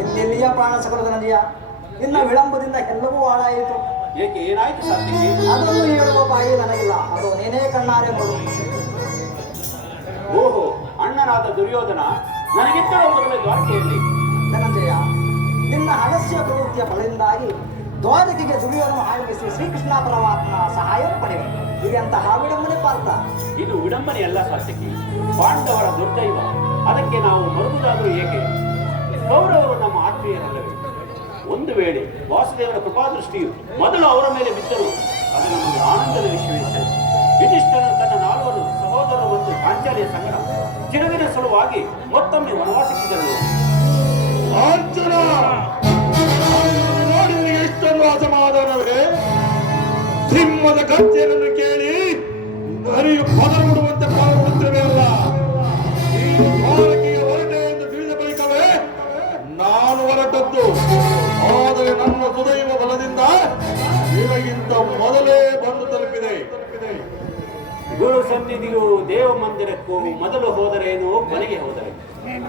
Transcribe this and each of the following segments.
ಇನ್ನೆಲ್ಲಿಯ ಪ್ರಾಣ ಸಕಲ ಧನಂಜಯ, ನಿನ್ನ ವಿಳಂಬದಿಂದ ಎಲ್ಲವೂ ಹಾಳಾಯಿತು. ಏಕೆ, ಏನಾಯ್ತು ಸಾತ್ವಿಕಿ? ಅದನ್ನು ಹೇಳುವ ಬಾಯಿ ನನಗಿಲ್ಲ, ಅದು ನೀನೇ ಕಣ್ಣಾರೆ ನೋಡು. ಓಹೋ, ಅಣ್ಣನಾದ ದುರ್ಯೋಧನ ನನಗಿದ್ದರ ಮೊದಲೇ ದ್ವಾರಕೆಯಲ್ಲಿ. ಧನಂಜಯ, ನಿನ್ನ ಅಲಸ್ಯ ಪ್ರವೃತ್ತಿಯ ಫಲದಿಂದಾಗಿ ದ್ವಾರಕೆಗೆ ದುರ್ಯೋಧನ ಆಯೋಗಿಸಿ ಶ್ರೀಕೃಷ್ಣ ಪರಮಾತ್ಮ ಸಹಾಯ ಪಡೆವೆ. ಇದೆಂತಹ ವಿಡಂಬನೆ ಪಾರ್ಥ? ಇದು ವಿಡಂಬನೆ ಅಲ್ಲ ಸಾತ್ವಿಕಿ, ಪಾಂಡವರ ದುರ್ದೈವ. ಅದಕ್ಕೆ ನಾವು ಮರುಗುವುದಾದರೂ ಏಕೆ? ಕೌರವರು ನಮ್ಮ ಆತ್ಮೀಯರಲ್ಲವೇ? ಒಂದು ವೇಳೆ ವಾಸುದೇವರ ಕೃಪಾದೃಷ್ಟಿಯು ಮೊದಲು ಅವರ ಮೇಲೆ ಬಿದ್ದರೂ ಅದು ನಮಗೆ ಆನಂದದ ವಿಷಯವೇ ಸರಿ. ಯುಧಿಷ್ಠಿರನು ತನ್ನ 4 ಸಹೋದರರು ಮತ್ತು ಪಾಂಚಾಲಿಯ ಸಂಗಡ ಚಿರದಿನ ಸಲುವಾಗಿ ಮತ್ತೊಮ್ಮೆ ವನವಾಸಕ್ಕೆ ತೆರಳುವ. ಎಷ್ಟೊಂದು ಅಸಮಾಧಾನವೇ! ಸಿಂಹದ ಗರ್ಜನೆಯನ್ನು ಕೇಳಿ ನರಿಯು ಪದರು ಬಿಡುವಂತೆ ಪಾಲ್ಗೊಳ್ಳುತ್ತಿರುವೆ ಅಲ್ಲ. ನೀನು ದ್ವಾರಕೆಗೆ ಹೊರಟೆ ಎಂದು ತಿಳಿದ ಬಳಿಕವೇ ನಾನು ಹೊರಟದ್ದು. ಆದರೆ ನನ್ನ ಸುದೈವ ಬಲದಿಂದ ನಿನಗಿಂತ ಮೊದಲೇ ಬಂದು ತಲುಪಿದೆ. ಗುರು ಸನ್ನಿಧಿಯು ದೇವ ಮಂದಿರಕ್ಕೂ ಮೊದಲು ಹೋದರೇನು, ಕೊನೆಗೆ ಹೋದರೆ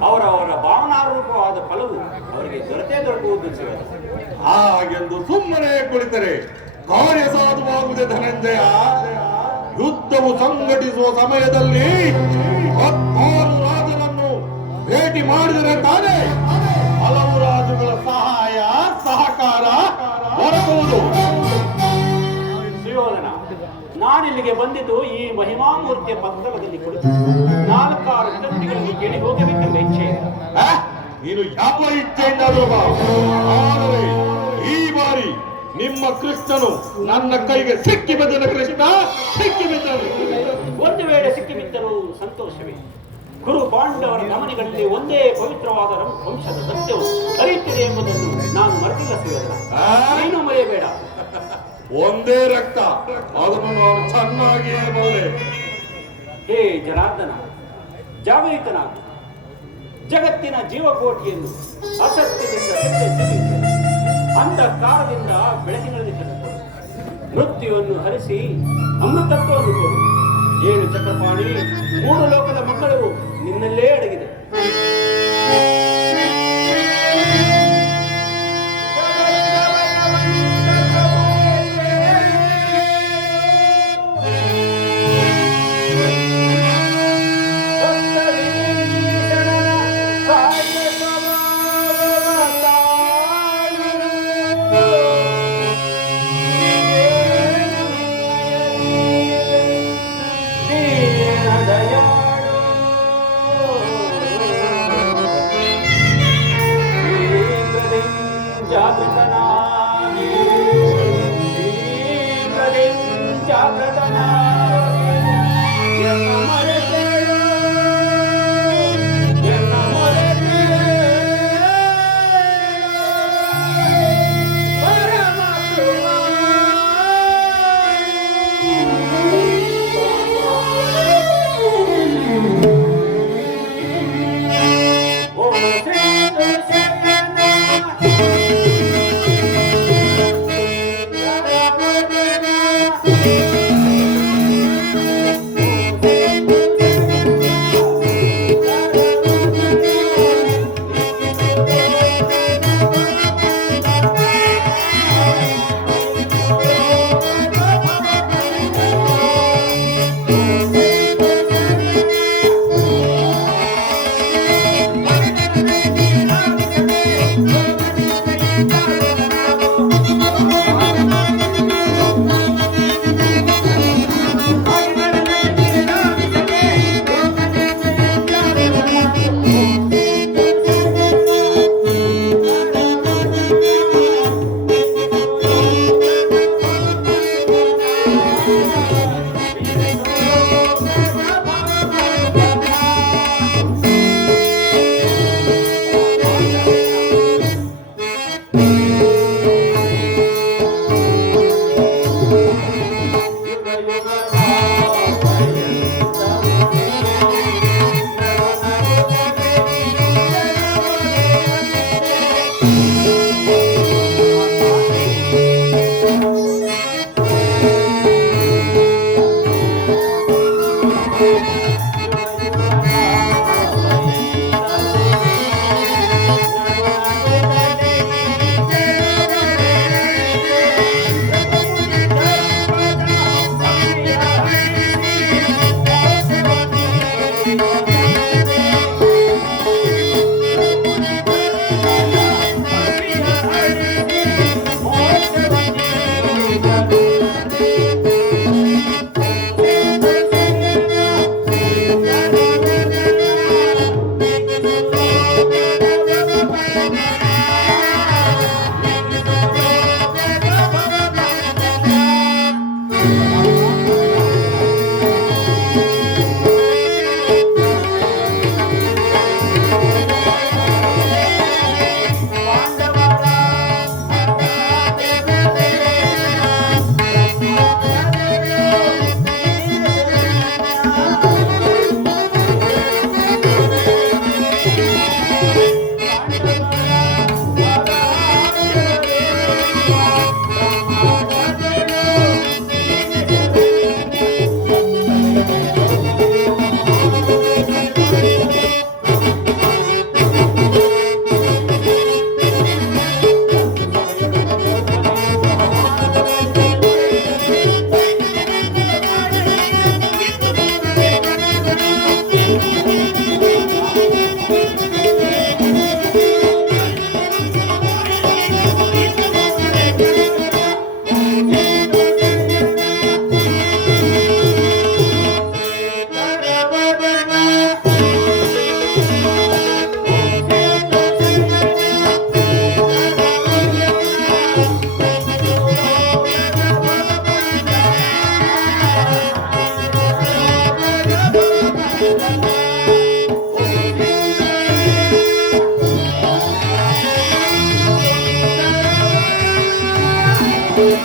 ಅವರವರ ಭಾವನಾರೂಪವಾದ ಫಲವು ಅವರಿಗೆ ದೊರೆಯುವುದು ಸಿಗದು. ಹಾಗೆಂದು ಸುಮ್ಮನೆ ಕುಳಿತರೆ ಕಾರ್ಯ ಸಾಧುವಾಗುವುದೇ ಧನಂಜಯ. ಯುದ್ಧವು ಸಂಘಟಿಸುವ ಸಮಯದಲ್ಲಿ 16 ರಾಜರನ್ನು ಭೇಟಿ ಮಾಡಿದರೆ ತಾನೇ ಹಲವು ರಾಜುಗಳ ಸಹಾಯ ಸಹಕಾರ ದೊರಕುವುದು. ಸುಯೋಧನ, ನಾನಿಲ್ಲಿಗೆ ಬಂದಿದ್ದು ಈ ಮಹಿಮಾಮೂರ್ತಿಯ ಪಕ್ಕದಲ್ಲಿ ಕುಳಿತು 4-6 ವಿನಂತಿಗಳನ್ನು ಕೇಳಿ ಹೋಗಬೇಕೆಂಬ ಇಚ್ಛೆ. ನೀನು ಯಾವ ಇಚ್ಛೆಯಿಂದಾದರೂ ಬಾ. ಆದರೆ ಈ ಬಾರಿ ನಿಮ್ಮ ಕೃಷ್ಣನು ನನ್ನ ಕೈಗೆ ಸಿಕ್ಕಿ ಬಿದ್ದನು. ಕೃಷ್ಣ ಸಿಕ್ಕಿ ಬಿದ್ದನು. ಒಂದು ವೇಳೆ ಸಿಕ್ಕಿಬಿದ್ದರೂ ಸಂತೋಷವೇ. ಗುರು ಪಾಂಡವರ ಗಮನಿಗಳಲ್ಲಿ ಒಂದೇ ಪವಿತ್ರವಾದ ವಂಶದ ಸತ್ಯವು ಹರಿಯುತ್ತಿದೆ ಎಂಬುದನ್ನು ನಾನು ಮರೆತಿಲ್ಲ ಸುಯೋಧನ. ನೀನು ಮರೆಯಬೇಡ. ಒಂದೇ ರಕ್ತ, ಅದನ್ನು ನಾನು ಚೆನ್ನಾಗಿ ಬಲ್ಲೆ. ಹೇ ಜನಾರ್ದನ, ಜಾಗರಿತನಾಗು. ಜಗತ್ತಿನ ಜೀವಕೋಟಿಯನ್ನು ಅಸತ್ಯದಿಂದ ಸತ್ಯ ಅಂಧಕಾರದಿಂದ ಬೆಳಕಿನಲ್ಲಿ ತಂದುಕೊಡು. ಮೃತ್ಯುವನ್ನು ಹರಿಸಿ ಅಮೃತತ್ವವನ್ನು ಕೊಡು. 7 ಚಕ್ರಪಾಣಿ 3 ಲೋಕದ ಮಕ್ಕಳು ನಿನ್ನಲ್ಲೇ ಅಡಗಿದೆ. ಜಯ